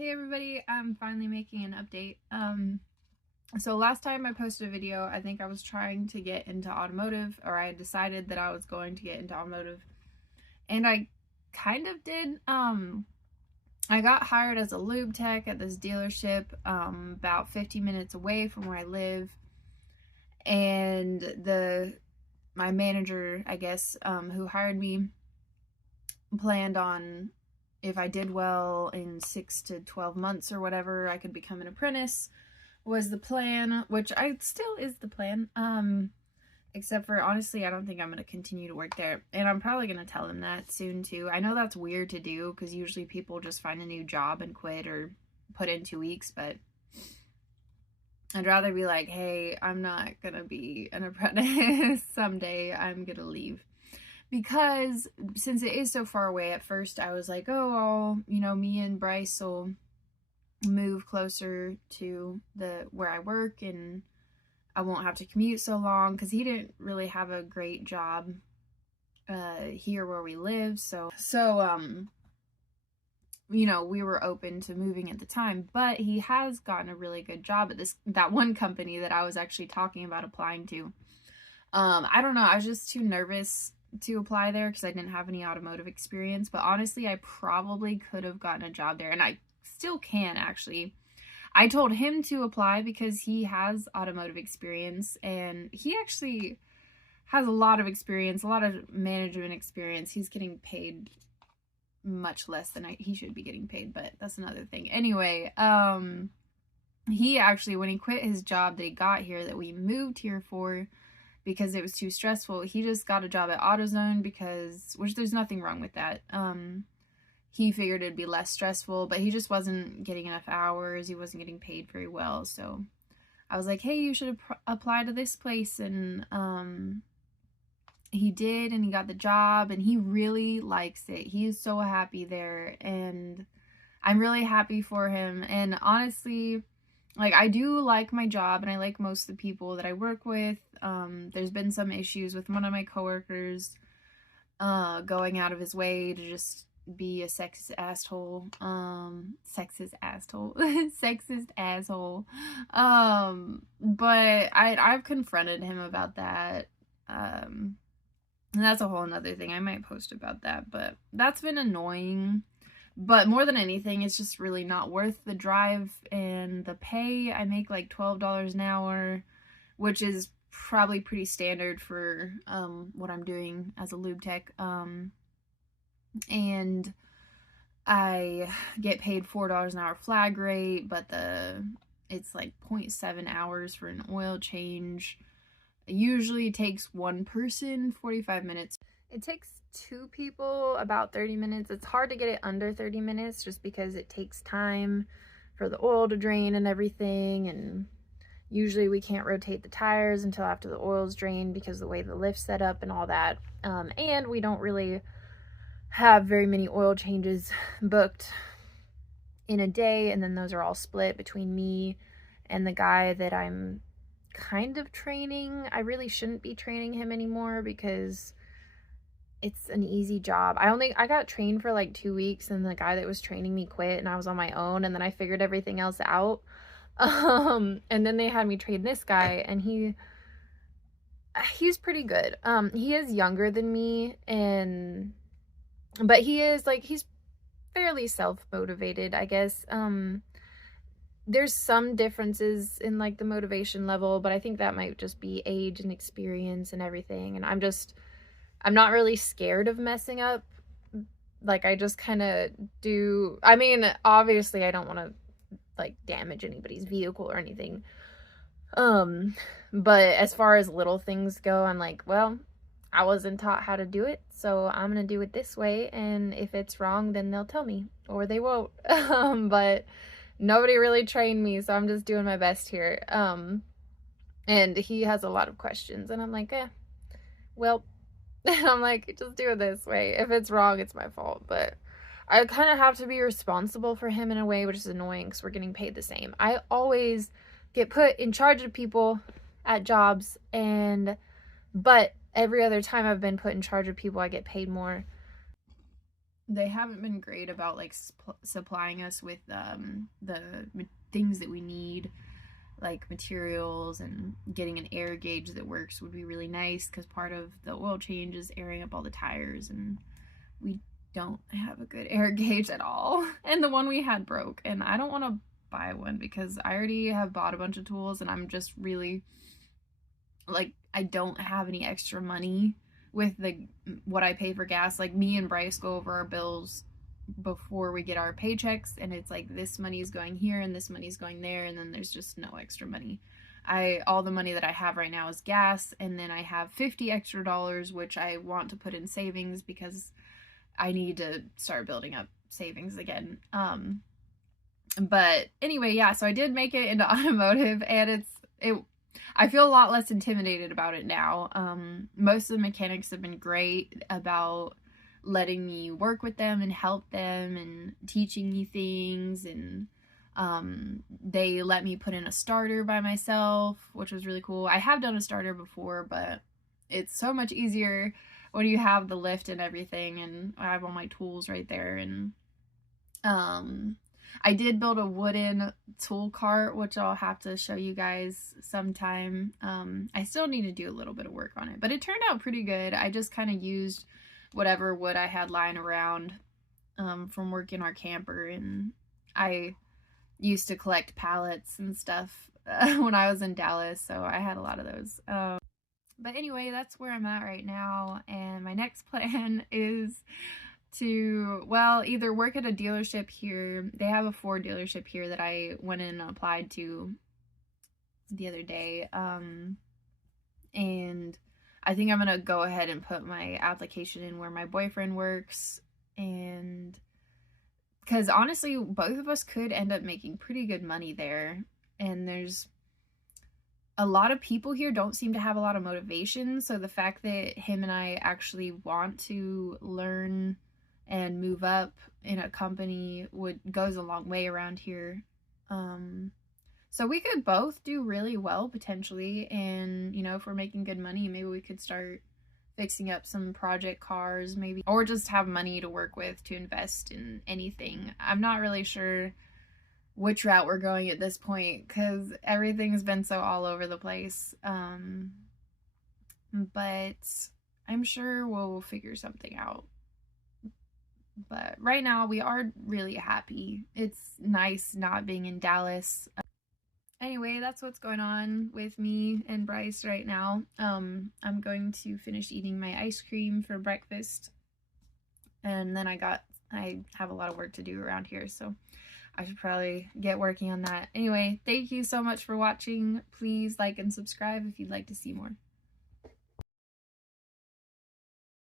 Hey everybody, I'm finally making an update. So last time I posted a video, I think I was trying to get into automotive, or I had decided that I was going to get into automotive, and I kind of did. I got hired as a lube tech at this dealership, about 50 minutes away from where I live, and my manager, I guess, who hired me, planned on, if I did well in 6 to 12 months or whatever, I could become an apprentice, was the plan, which I still is the plan. Except for, honestly, I don't think I'm going to continue to work there. And I'm probably going to tell him that soon too. I know that's weird to do because usually people just find a new job and quit or put in 2 weeks, but I'd rather be like, hey, I'm not going to be an apprentice someday. I'm going to leave. Because since it is so far away, at first I was like, oh, me and Bryce will move closer to where I work and I won't have to commute so long, because he didn't really have a great job here where we live. So we were open to moving at the time, but he has gotten a really good job at that one company that I was actually talking about applying to. I don't know, I was just too nervous to apply there because I didn't have any automotive experience, but honestly I probably could have gotten a job there, and I still can actually. I told him to apply because he has automotive experience, and he actually has a lot of experience, a lot of management experience. He's getting paid much less than he should be getting paid, but that's another thing. Anyway, he actually, when he quit his job that he got here, that we moved here for, because it was too stressful, he just got a job at AutoZone which there's nothing wrong with that. He figured it'd be less stressful, but he just wasn't getting enough hours. He wasn't getting paid very well. So I was like, hey, you should apply to this place. And he did, and he got the job, and he really likes it. He is so happy there, and I'm really happy for him. And honestly, like, I do like my job, and I like most of the people that I work with. There's been some issues with one of my coworkers going out of his way to just be a sexist asshole. Sexist asshole. But I've confronted him about that. And that's a whole nother thing. I might post about that, but that's been annoying. But more than anything, it's just really not worth the drive and the pay. I make like $12 an hour, which is probably pretty standard for what I'm doing as a lube tech. And I get paid $4 an hour flag rate, but it's like 0.7 hours for an oil change. It usually takes one person 45 minutes. It takes 2 people about 30 minutes. It's hard to get it under 30 minutes just because it takes time for the oil to drain and everything, and usually we can't rotate the tires until after the oil's drained because of the way the lift's set up and all that. And we don't really have very many oil changes booked in a day, and then those are all split between me and the guy that I'm kind of training. I really shouldn't be training him anymore because it's an easy job. I got trained for like 2 weeks, and the guy that was training me quit, and I was on my own, and then I figured everything else out. And then they had me train this guy, and he's pretty good. He is younger than me, but he's fairly self-motivated, I guess. There's some differences in like the motivation level, but I think that might just be age and experience and everything. And I'm not really scared of messing up. Like, I just kind of do. I mean, obviously I don't want to like damage anybody's vehicle or anything. But as far as little things go, I'm like, well, I wasn't taught how to do it, so I'm gonna do it this way, and if it's wrong, then they'll tell me, or they won't. But nobody really trained me, so I'm just doing my best here. And he has a lot of questions, and I'm like, well, I'm like, just do it this way. If it's wrong, it's my fault. But I kind of have to be responsible for him in a way, which is annoying because we're getting paid the same. I always get put in charge of people at jobs, but every other time I've been put in charge of people, I get paid more. they haven't been great about like supplying us with the things that we need, like materials, and getting an air gauge that works would be really nice, because part of the oil change is airing up all the tires, and we don't have a good air gauge at all. And the one we had broke, and I don't want to buy one because I already have bought a bunch of tools, and I'm just really like, I don't have any extra money with what I pay for gas. Like, me and Bryce go over our bills before we get our paychecks, and it's like this money is going here and this money is going there, and then there's just no extra money. All the money that I have right now is gas, and then I have $50 extra, which I want to put in savings because I need to start building up savings again. But anyway, yeah, so I did make it into automotive, and I feel a lot less intimidated about it now. Most of the mechanics have been great about letting me work with them and help them and teaching me things, and they let me put in a starter by myself, which was really cool. I have done a starter before, but it's so much easier when you have the lift and everything, and I have all my tools right there. And I did build a wooden tool cart, which I'll have to show you guys sometime. I still need to do a little bit of work on it, but it turned out pretty good. I just kind of used whatever wood I had lying around from working our camper, and I used to collect pallets and stuff when I was in Dallas, so I had a lot of those. But anyway, that's where I'm at right now, and my next plan is to, well, either work at a dealership here. They have a Ford dealership here that I went in and applied to the other day, and I think I'm gonna go ahead and put my application in where my boyfriend works, and because honestly, both of us could end up making pretty good money there, and there's a lot of people here don't seem to have a lot of motivation, so the fact that him and I actually want to learn and move up in a company goes a long way around here. So we could both do really well potentially, and you know, if we're making good money, maybe we could start fixing up some project cars maybe, or just have money to work with to invest in anything. I'm not really sure which route we're going at this point because everything's been so all over the place. But I'm sure we'll figure something out. But right now we are really happy. It's nice not being in Dallas. Anyway, that's what's going on with me and Bryce right now. I'm going to finish eating my ice cream for breakfast, and then I have a lot of work to do around here, so I should probably get working on that. Anyway, thank you so much for watching. Please like and subscribe if you'd like to see more.